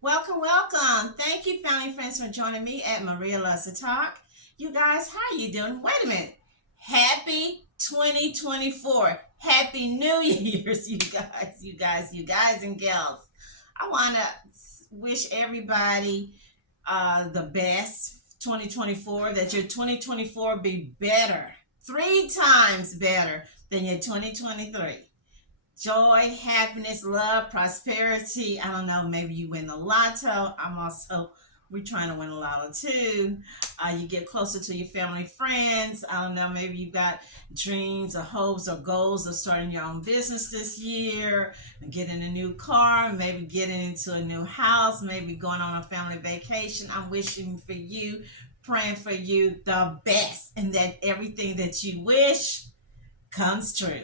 Welcome, welcome. Thank you, family friends, for joining me at Maria Loves to Talk. You guys, how you doing? Wait a minute. Happy 2024. Happy New Year's, you guys, and gals. I want to wish everybody the best 2024, that your 2024 be better, 3 times better than your 2023. Joy, happiness, love, prosperity. I don't know, maybe you win the lotto. We're trying to win a lotto too. You get closer to your family, friends. I don't know, maybe you've got dreams or hopes or goals of starting your own business this year, getting a new car, maybe getting into a new house, maybe going on a family vacation. I'm wishing for you, praying for you the best, and that everything that you wish comes true.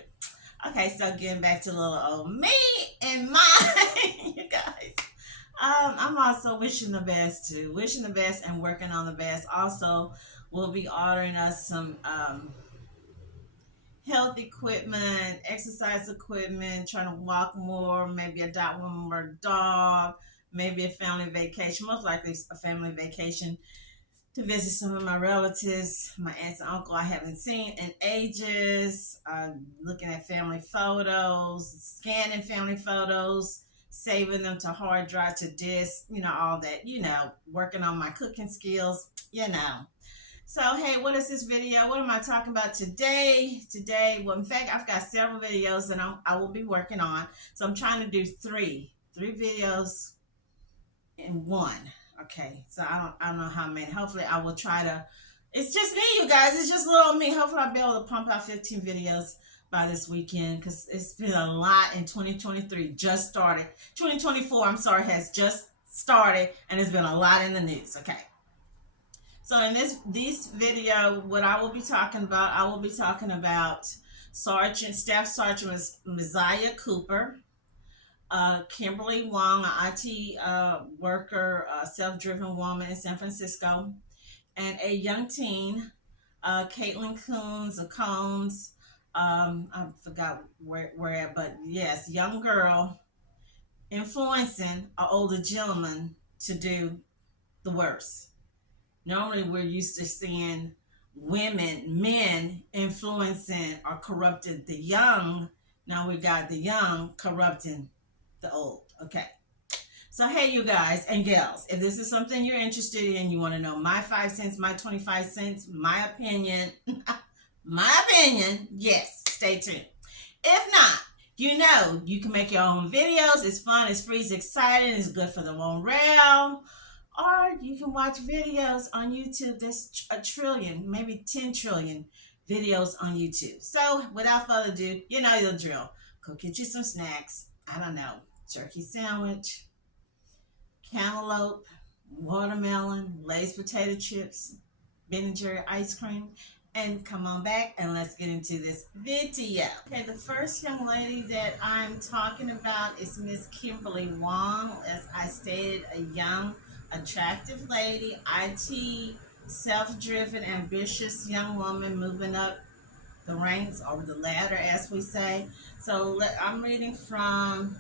Okay, so getting back to little old me and mine, you guys. I'm also wishing the best too. Wishing the best and working on the best. Also, we'll be ordering us some health equipment, exercise equipment, trying to walk more, maybe adopt one more dog, maybe a family vacation, most likely a family vacation to visit some of my relatives, my aunts and uncle I haven't seen in ages, looking at family photos, scanning family photos, saving them to hard drive, to disk, all that, working on my cooking skills. So, hey, what is this video? What am I talking about today? Well, in fact, I've got several videos that I will be working on. So I'm trying to do three videos in one. Okay, so I don't know how many. Hopefully I will try to. It's just me, you guys. It's just little me. Hopefully I'll be able to pump out 15 videos by this weekend, because it's been a lot in 2023. Just started. 2024, I'm sorry, has just started, and there's been a lot in the news. Okay. So in this video, what I will be talking about Staff Sergeant Messiah Cooper, Kimberly Wong, an IT worker, self-driven woman in San Francisco, and a young teen, Caitlin Combs. I forgot where, but yes, young girl influencing an older gentleman to do the worst. Normally, we're used to seeing men influencing or corrupting the young. Now we got the young corrupting the old. Okay. So, hey, you guys and gals, if this is something you're interested in, you want to know my 5 cents, my 25 cents, my opinion, yes, stay tuned. If not, you can make your own videos. It's fun, it's free, it's exciting, it's good for the morale. Or you can watch videos on YouTube. There's a trillion, maybe 10 trillion videos on YouTube. So, without further ado, you know the drill. Go get you some snacks. I don't know, turkey sandwich, cantaloupe, watermelon, Lay's potato chips, Ben & Jerry ice cream, and come on back and let's get into this video. Okay, the first young lady that I'm talking about is Miss Kimberly Wong. As I stated, a young, attractive lady, IT, self-driven, ambitious young woman moving up the ranks or the ladder, as we say. So I'm reading from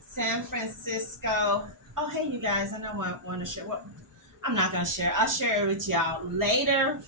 San Francisco. Oh, hey, you guys, I know I want to share. Well, I'm not going to share. I'll share it with y'all later.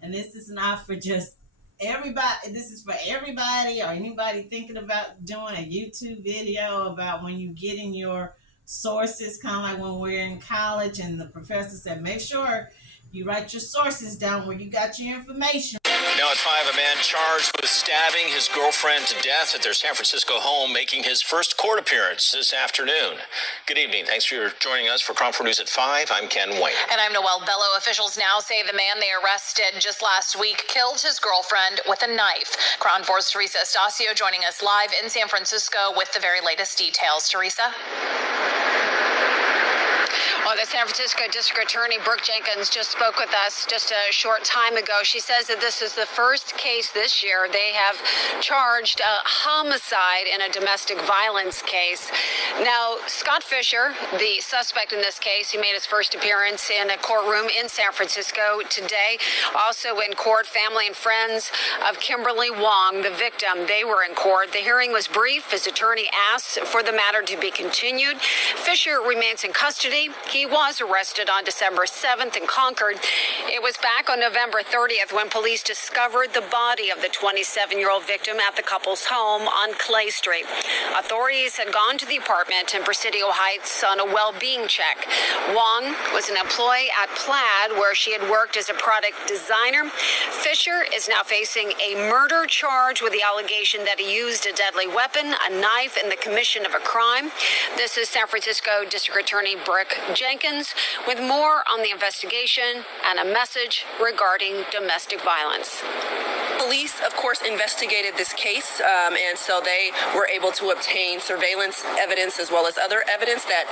And this is not for just everybody. This is for everybody or anybody thinking about doing a YouTube video about when you get in your sources, kind of like when we're in college and the professor said, make sure you write your sources down where you got your information. Now at 5, a man charged with stabbing his girlfriend to death at their San Francisco home, making his first court appearance this afternoon. Good evening. Thanks for joining us for Crown 4 News at 5. I'm Ken Wayne. And I'm Noelle Bello. Officials now say the man they arrested just last week killed his girlfriend with a knife. Crown 4's Teresa Estacio joining us live in San Francisco with the very latest details. Teresa? Well, the San Francisco District Attorney Brooke Jenkins just spoke with us just a short time ago. She says that this is the first case this year they have charged a homicide in a domestic violence case. Now, Scott Fisher, the suspect in this case, he made his first appearance in a courtroom in San Francisco today. Also in court, family and friends of Kimberly Wong, the victim, they were in court. The hearing was brief. His attorney asked for the matter to be continued. Fisher remains in custody. He was arrested on December 7th in Concord. It was back on November 30th when police discovered the body of the 27-year-old victim at the couple's home on Clay Street. Authorities had gone to the apartment in Presidio Heights on a well-being check. Wong was an employee at Plaid, where she had worked as a product designer. Fisher is now facing a murder charge with the allegation that he used a deadly weapon, a knife, in the commission of a crime. This is San Francisco District Attorney Brooke Jenkins with more on the investigation and a message regarding domestic violence. Police, of course, investigated this case, and so they were able to obtain surveillance evidence as well as other evidence that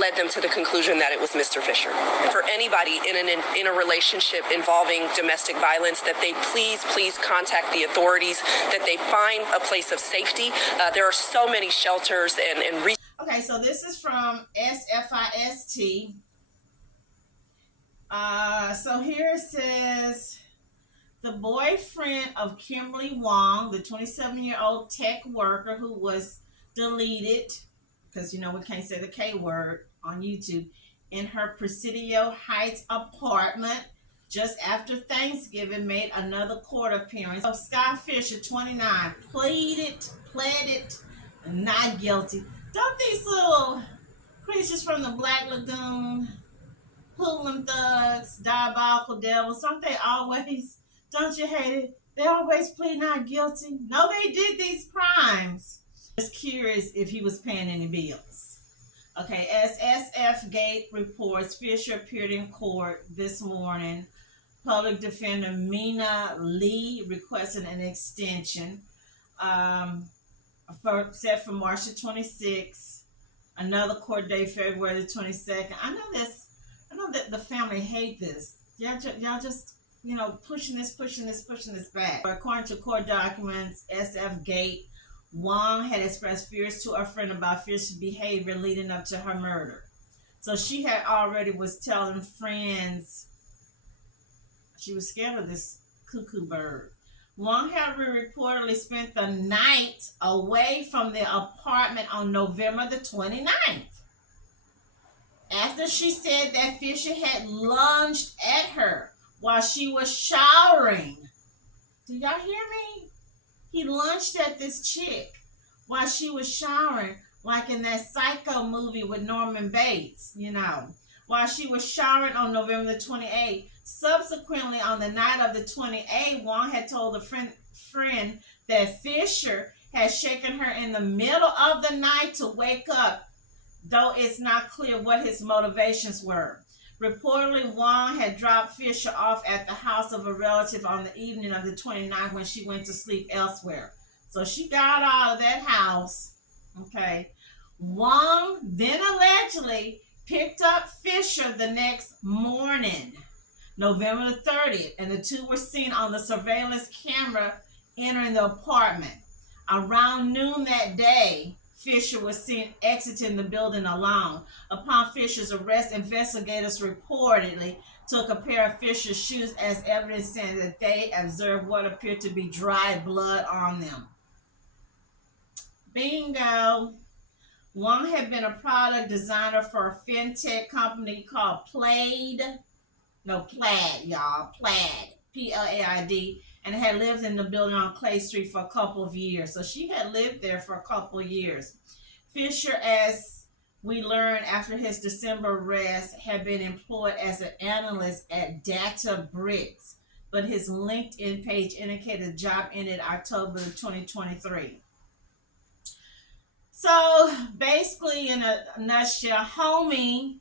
led them to the conclusion that it was Mr. Fisher. For anybody in a relationship involving domestic violence, that they please contact the authorities, that they find a place of safety. There are so many shelters and Okay, so this is from SFIST. So here it says, the boyfriend of Kimberly Wong, the 27-year-old tech worker who was deleted, because we can't say the K word on YouTube, in her Presidio Heights apartment just after Thanksgiving, made another court appearance. So Scott Fisher, 29, pleaded not guilty. Don't these little creatures from the Black Lagoon, hoodlum thugs, diabolical devils, don't you hate it? They always plead not guilty. No, they did these crimes. Just curious if he was paying any bills. Okay, as SF Gate reports, Fisher appeared in court this morning. Public defender Mina Lee requested an extension set for March the 26th. Another court date, February the 22nd. I know that the family hate this. Y'all just pushing this back. According to court documents, SF Gate, Wong had expressed fears to her friend about Fisher's behavior leading up to her murder. So she had already was telling friends she was scared of this cuckoo bird. Wong had reportedly spent the night away from the apartment on November the 29th. After she said that Fisher had lunged at her while she was showering. Do y'all hear me? He lunged at this chick while she was showering, like in that Psycho movie with Norman Bates, while she was showering on November the 28th. Subsequently, on the night of the 28th, Wong had told a friend that Fisher had shaken her in the middle of the night to wake up, though it's not clear what his motivations were. Reportedly, Wong had dropped Fisher off at the house of a relative on the evening of the 29th when she went to sleep elsewhere. So she got out of that house. Okay. Wong then allegedly picked up Fisher the next morning, November the 30th, and the two were seen on the surveillance camera entering the apartment. Around noon that day, Fisher was seen exiting the building alone. Upon Fisher's arrest, investigators reportedly took a pair of Fisher's shoes as evidence saying that they observed what appeared to be dried blood on them. Bingo. Wong had been a product designer for a fintech company called Plaid, y'all. Plaid, Plaid, and had lived in the building on Clay Street for a couple of years. So she had lived there for a couple of years. Fisher, as we learned after his December arrest, had been employed as an analyst at Databricks, but his LinkedIn page indicated the job ended October 2023. So basically, in a nutshell, homie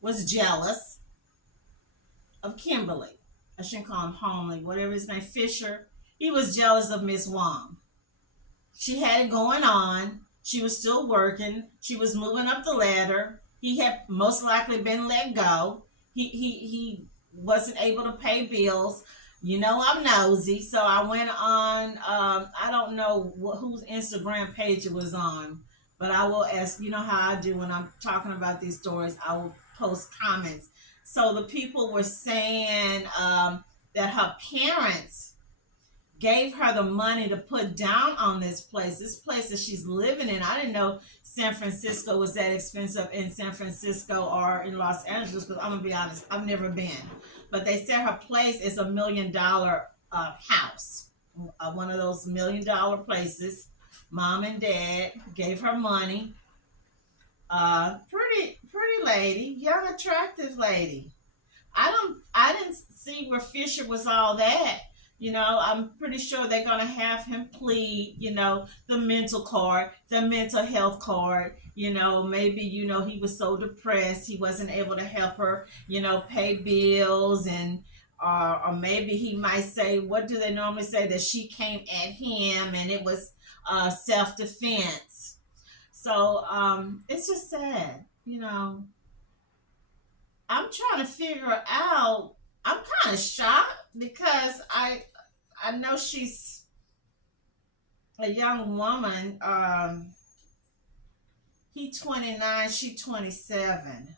was jealous of Kimberly. I shouldn't call him homely, whatever his name, Fisher. He was jealous of Miss Wong. She had it going on. She was still working. She was moving up the ladder. He had most likely been let go. He wasn't able to pay bills. You know, I'm nosy, so I went on. I don't know whose Instagram page it was on, but I will ask. You know how I do when I'm talking about these stories. I will post comments. So the people were saying that her parents gave her the money to put down on this place. This place that she's living in. I didn't know San Francisco was that expensive in San Francisco or in Los Angeles, because I'm gonna be honest, I've never been. But they said her place is $1 million house, one of those $1 million places. Mom and dad gave her money. Pretty lady, young attractive lady. I didn't see where Fisher was all that. You know, I'm pretty sure they're gonna have him plead, you know, the mental card, the mental health card, you know, maybe, you know, he was so depressed he wasn't able to help her, you know, pay bills, and or maybe he might say, what do they normally say, that she came at him and it was self defense. So it's just sad, you know. I'm trying to figure out. I'm kind of shocked because I know she's a young woman. He 29, she 27.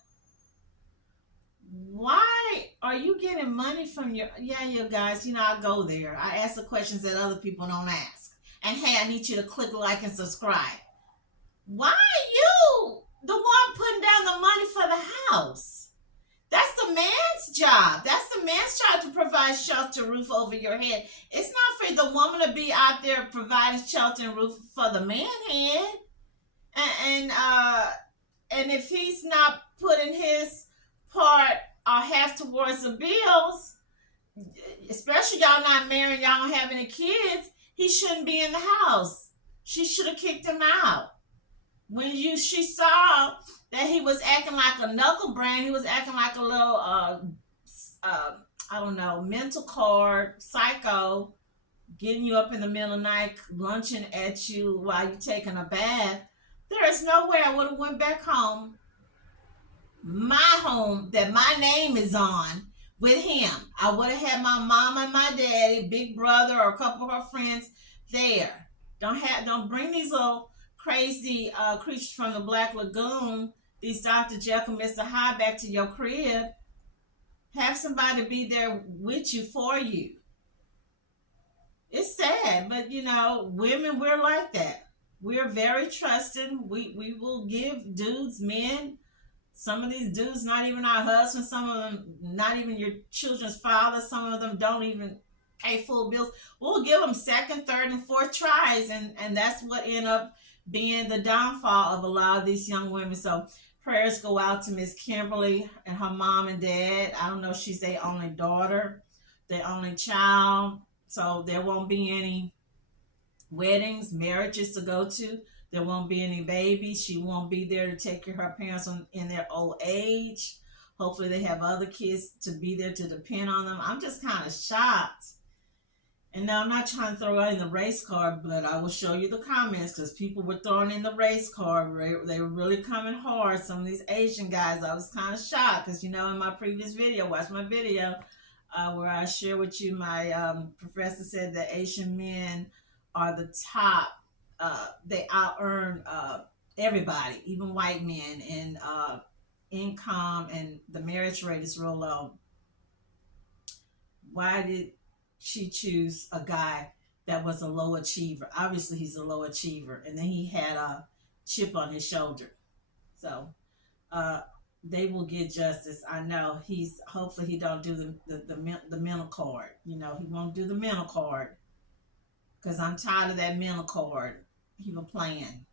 Why are you getting money from your? Yeah, you guys. You know, I go there. I ask the questions that other people don't ask. And hey, I need you to click like and subscribe. Why are you the one putting down the money for the house? That's the man's job. That's the man's job to provide shelter, roof over your head. It's not for the woman to be out there providing shelter and roof for the man head. And if he's not putting his part or half towards the bills, especially y'all not married, y'all don't have any kids, he shouldn't be in the house. She should have kicked him out. She saw that he was acting like a knuckle brain, he was acting like a little I don't know, mental card, psycho, getting you up in the middle of the night, lunching at you while you're taking a bath. There is no way I would have went back home, my home that my name is on, with him. I would have had my mom and my daddy, big brother, or a couple of her friends there. Don't bring these little crazy creatures from the Black Lagoon, these Dr. Jekyll, Mr. Hyde, back to your crib. Have somebody be there with you, for you. It's sad, but you know, women, we're like that. We're very trusting. We will give dudes, men. Some of these dudes not even our husbands. Some of them not even your children's father. Some of them don't even pay full bills. We'll give them second, third, and fourth tries, and that's what end up being the downfall of a lot of these young women. So prayers go out to Miss Kimberly and her mom and dad. I don't know if she's their only daughter, their only child. So there won't be any weddings, marriages to go to. There won't be any babies. She won't be there to take care of her parents in their old age. Hopefully they have other kids to be there to depend on them. I'm just kind of shocked. And now I'm not trying to throw out in the race card, but I will show you the comments, because people were throwing in the race card. They were really coming hard. Some of these Asian guys, I was kind of shocked because, you know, in my previous video, watch my video where I share with you, my professor said that Asian men are the top. They out earn everybody, even white men, in income, and the marriage rate is real low. Why did she choose a guy that was a low achiever? Obviously, he's a low achiever, and then he had a chip on his shoulder. So they will get justice. I know hopefully he don't do the mental card. You know, he won't do the mental card, because I'm tired of that mental card he was playing.